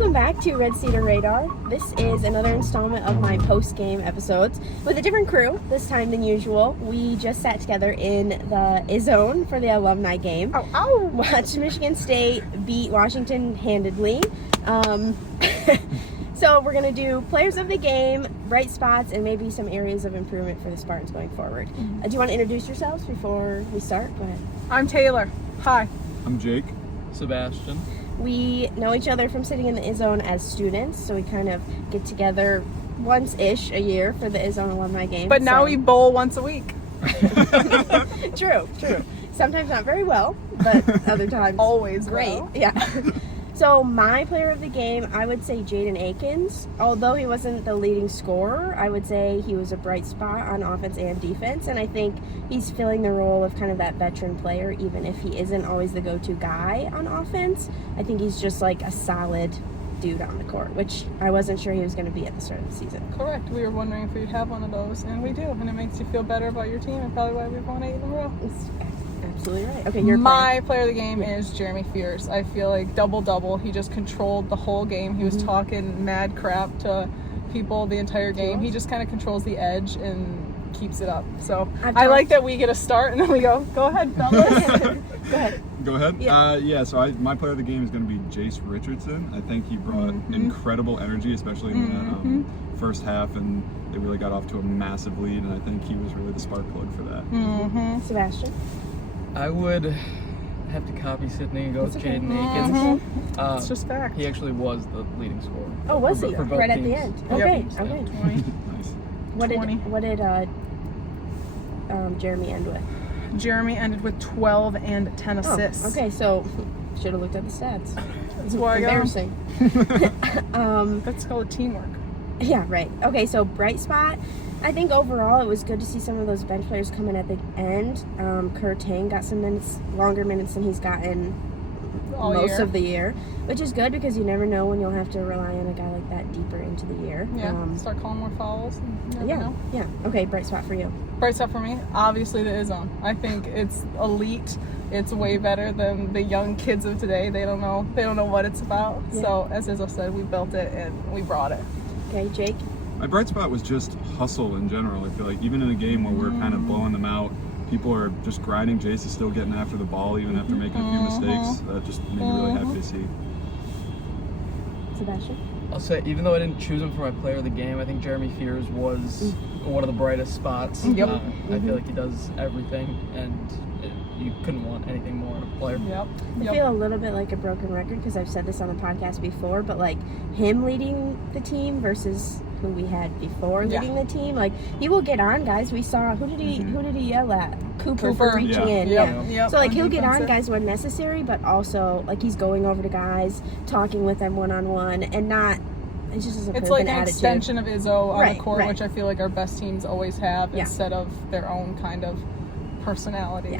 Welcome back to Red Cedar Radar. This is another installment of my post-game episodes with a different crew this time than usual. We just sat together in the Izzone for the alumni game. Watched Michigan State beat Washington handedly. So we're going to do players of the game, bright spots, and maybe some areas of improvement for the Spartans going forward. Do you want to introduce yourselves before we start? Go ahead. I'm Taylor. Hi. I'm Jake. Sebastian. We know each other from sitting in the Izzone as students, so we kind of get together once-ish a year for the Izzone Alumni game. But now we bowl once a week. True. Sometimes not very well, but other times Always great. well. Yeah. So my player of the game, I would say Jaden Akins. Although he wasn't the leading scorer, I would say he was a bright spot on offense and defense, and I think he's filling the role of kind of that veteran player, even if he isn't always the go-to guy on offense. I think he's just like a solid dude on the court, which I wasn't sure he was going to be at the start of the season. Correct. We were wondering if we'd have one of those, and we do, and it makes you feel better about your team, and probably why we've won 8 in a row. It's absolutely right. Okay, your My player of the game is Jeremy Fears. I feel like double-double. He just controlled the whole game. He was talking mad crap to people the entire game. He just kind of controls the edge and keeps it up. So I like that we get a start, and then we go ahead, fellas. Go ahead. Yeah. So my player of the game is going to be Jace Richardson. I think he brought incredible energy, especially in the first half, and they really got off to a massive lead, and I think he was really the spark plug for that. Sebastian? I would have to copy Sydney and go with Jaden Akins. It's just fact. He actually was the leading scorer. Oh, was he? For both Right at the teams. end. Okay. Yep. Okay. 20. Nice. What did Jeremy end with? Jeremy ended with 12 and 10 assists. Oh, okay, so should have looked at the stats. That's why I got Embarrassing. That's called teamwork. Yeah, right. Okay, so bright spot. I think overall it was good to see some of those bench players come in at the end. Kurt Tang got some longer minutes than he's gotten most of the year, which is good because you never know when you'll have to rely on a guy like that deeper into the year. Yeah, start calling more fouls. And you never know. Yeah. Okay, bright spot for you. Bright spot for me, obviously the Izzone. I think it's elite. It's way better than the young kids of today. They don't know what it's about. Yeah. So as Izzo said, we built it and we brought it. Okay, Jake? My bright spot was just hustle in general. I feel like even in a game where we're kind of blowing them out, people are just grinding. Jace is still getting after the ball even after making a few mistakes. That just made me really happy to see. Sebastian? I'll say, even though I didn't choose him for my player of the game, I think Jeremy Fears was one of the brightest spots. I feel like he does everything, and you couldn't want anything more in a player. I feel a little bit like a broken record because I've said this on the podcast before, but like him leading the team versus who we had before leading the team, like he will get on guys. We saw who did he yell at? Cooper for reaching in. So like he'll get on guys when necessary, but also like he's going over to guys, talking with them one-on-one, and not it's just It's like an extension of Izzo on the court, which I feel like our best teams always have instead of their own kind of personality.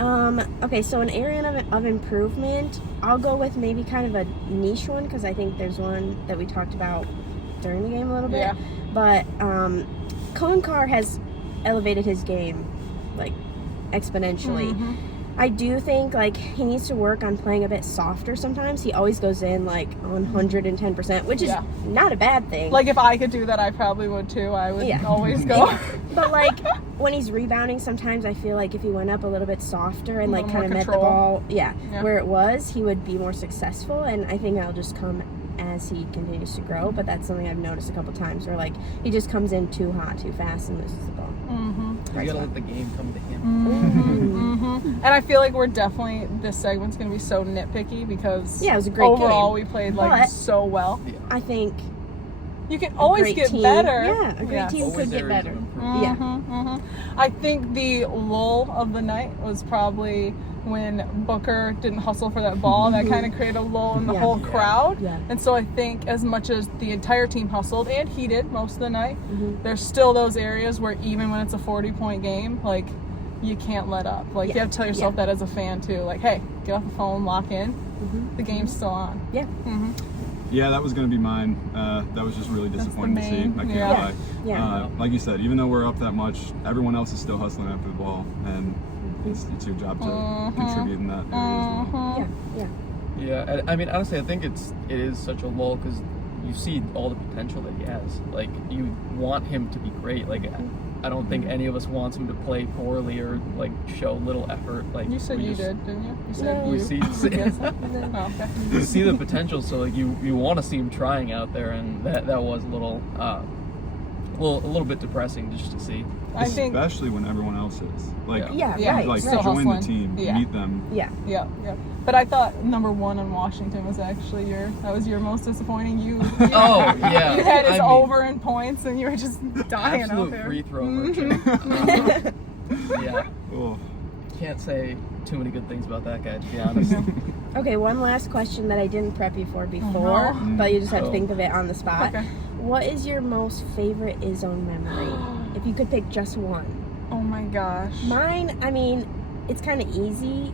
Okay, so an area of improvement, I'll go with maybe kind of a niche one because I think there's one that we talked about during the game a little bit. But Cohen Carr has elevated his game like exponentially. I do think like he needs to work on playing a bit softer sometimes. He always goes in like 110%, which is not a bad thing. Like if I could do that, I probably would too. I would always go. But like when he's rebounding, sometimes I feel like if he went up a little bit softer and like kind of met the ball, where it was, he would be more successful. And I think that'll just come as he continues to grow. But that's something I've noticed a couple times where like he just comes in too hot, too fast, and loses the ball. You gotta let the game come to him. And I feel like we're definitely, this segment's going to be so nitpicky because it was a great overall game. We played like so well. I think you can always get better. Yeah, a great team could get better. I think the lull of the night was probably when Booker didn't hustle for that ball. That kind of created a lull in the whole crowd. And so I think as much as the entire team hustled, and he did most of the night, there's still those areas where even when it's a 40-point game, like you can't let up. Like you have to tell yourself that as a fan too. Like, hey, get off the phone, lock in. The game's still on. Yeah, that was going to be mine. That was just really disappointing to see. I can't lie. Like you said, even though we're up that much, everyone else is still hustling after the ball, and it's your job to contribute in that area as well. Yeah, I mean, honestly, I think it is such a lull because you see all the potential that he has. Like, you want him to be great. Like, I don't think any of us wants him to play poorly or like show little effort. Like, you said you did, didn't you? You said No. you see Oh, okay. you see the potential, so like you want to see him trying out there, and that was a little bit depressing just to see. I think, especially when everyone else is like, right. like Still join hustling. the team, Yeah. meet them. Yeah. yeah. But I thought number 1 in Washington was actually your most disappointing. You Oh yeah, you had his I mean, over in points, and you were just dying out absolute there. free throw merchant. Yeah, Oh. can't say too many good things about that guy, to be honest. Okay, one last question that I didn't prep you for before, no. but you just have to Oh. think of it on the spot. Okay. What is your most favorite Izzone memory? If you could pick just one. Oh my gosh. Mine, I mean, it's kind of easy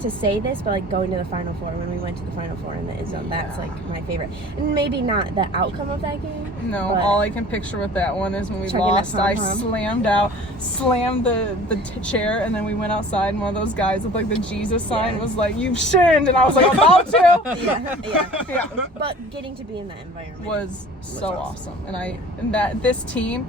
to say this, but like going to the Final Four, when we went to the Final Four in the Izzone, that's like my favorite. And maybe not the outcome of that game. No, but all I can picture with that one is when we Chugging that lost, I pom-pom. slammed the chair, and then we went outside, and one of those guys with like the Jesus sign was like, "You've sinned," and I was like, "I'm about to." yeah. But getting to be in that environment Was so awesome, and this team,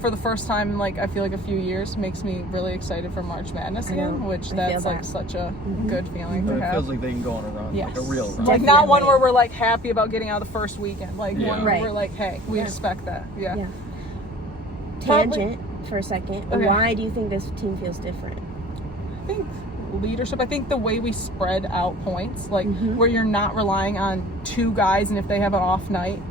for the first time in like I feel like a few years, makes me really excited for March Madness again, know. which I that's feel like that. such a good feeling to It have. feels like they can go on a run, Yes. like a real run. Like not one Definitely. where we're like happy about getting out the first weekend, like Yeah. one where Right. we're like, hey, we Yeah. expect that. Yeah. Tangent for a second. Okay. Why do you think this team feels different? I think leadership. I think the way we spread out points, like where you're not relying on 2 guys, and if they have an off night,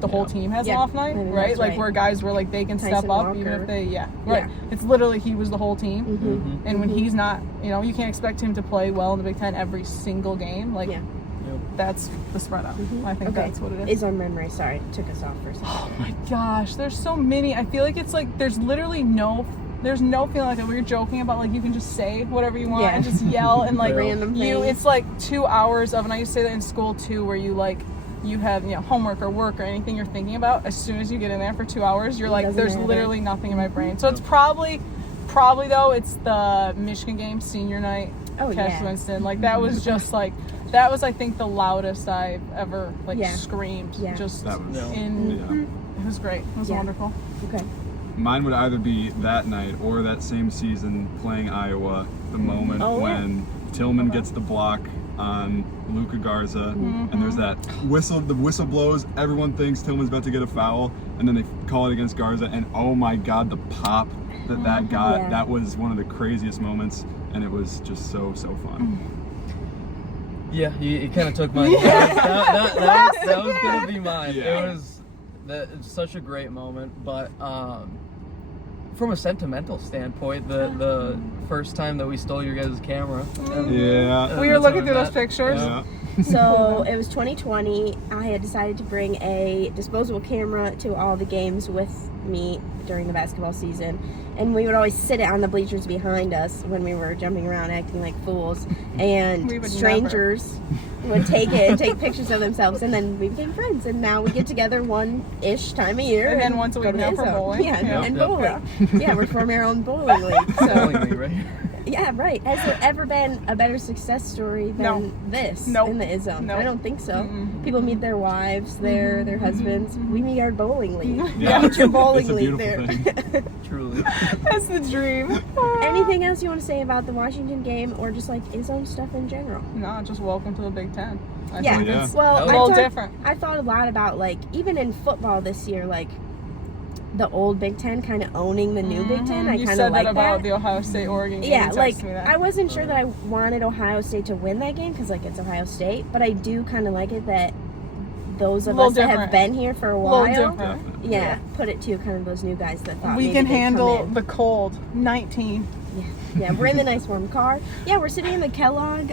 the whole team has an Yeah. off night, I mean, right? that's Like right. where guys were like they can Tyson step up even Walker. if they right. It's literally he was the whole team, Mm-hmm. and when he's not, you can't expect him to play well in the Big Ten every single game. Like Yeah. that's the spread out. I think Okay. that's what it is. Izzone memory. Sorry, took us off for a second. Oh my gosh, there's so many. I feel like it's like there's literally no feeling like that. We were joking about like you can just say whatever you want and just yell and like Random things. it's like 2 hours of, and I used to say that in school too, where you have homework or work or anything you're thinking about. As soon as you get in there for 2 hours, you're like, doesn't there's matter. literally nothing in my brain. So it's probably though it's the Michigan game senior night. Oh, Cash yeah. Winston, like that was just like that was I think the loudest I've ever Yeah. screamed. Yeah. Just That was it was great. It was Yeah. wonderful. Okay. Mine would either be that night or that same season playing Iowa, the moment when Tillman gets the block on Luka Garza, and there's that whistle, the whistle blows, everyone thinks Tillman's about to get a foul, and then they call it against Garza, and oh my God, the pop that got, Yeah. that was one of the craziest moments, and it was just so fun. Yeah, you kind of took mine. That was gonna be mine. Yeah. It's such a great moment, but from a sentimental standpoint, the first time that we stole your guys' camera. Yeah. We were looking through those pictures. Yeah. So it was 2020. I had decided to bring a disposable camera to all the games with me during the basketball season, and we would always sit it on the bleachers behind us when we were jumping around acting like fools, and We would strangers would take it and take pictures of themselves, and then we became friends, and now we get together one-ish time a year And then once a go week to now for Izzone. bowling. Yeah, Yeah. and Yep. bowling. Yeah, we're forming our own bowling league. So Bowling league, right? yeah, right. Has there ever been a better success story than No. this Nope. in the Izzone? Nope. I don't think so. Mm-mm. People meet their wives there, their husbands. We meet our bowling league. Yeah. Meet your bowling It's a league beautiful there. thing. Truly. That's the dream. Anything else you want to say about the Washington game, or just like Izzone stuff in general? No, just welcome to the Big Ten. I Yeah. think Yeah. it's Well, a I little thought- different. I thought a lot about like even in football this year, like the old Big Ten kind of owning the new Big Ten. I You kind said of like that about that. the Ohio State Oregon game. Yeah, You like texted me that. I wasn't sure that I wanted Ohio State to win that game because like it's Ohio State, but I do kind of like it that those of Little us that have different. been here for a a while, little different. yeah, put it to kind of those new guys that thought We maybe can they'd come handle in. the cold. 19. Yeah, we're in the nice warm car. Yeah, we're sitting in the Kellogg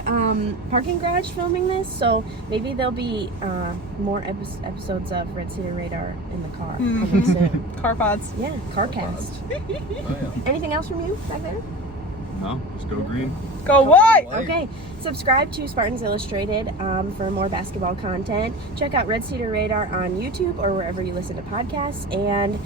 parking garage filming this, so maybe there'll be more episodes of Red Cedar Radar in the car coming soon. Car pods. Yeah, CarCast. Oh, yeah. Anything else from you back there? No, just go green. Go white! White. Okay, subscribe to Spartans Illustrated for more basketball content. Check out Red Cedar Radar on YouTube or wherever you listen to podcasts, and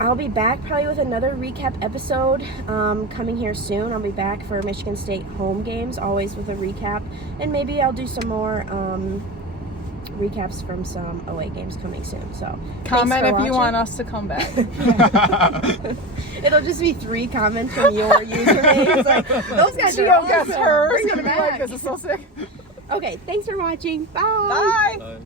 I'll be back probably with another recap episode coming here soon. I'll be back for Michigan State home games, always with a recap. And maybe I'll do some more recaps from some away games coming soon. So comment if you want us to come back. It'll just be 3 comments from your username. Like, those guys are awesome. Guess her. Bring It's gonna them be like, back. this is so sick. Okay, thanks for watching. Bye. Bye.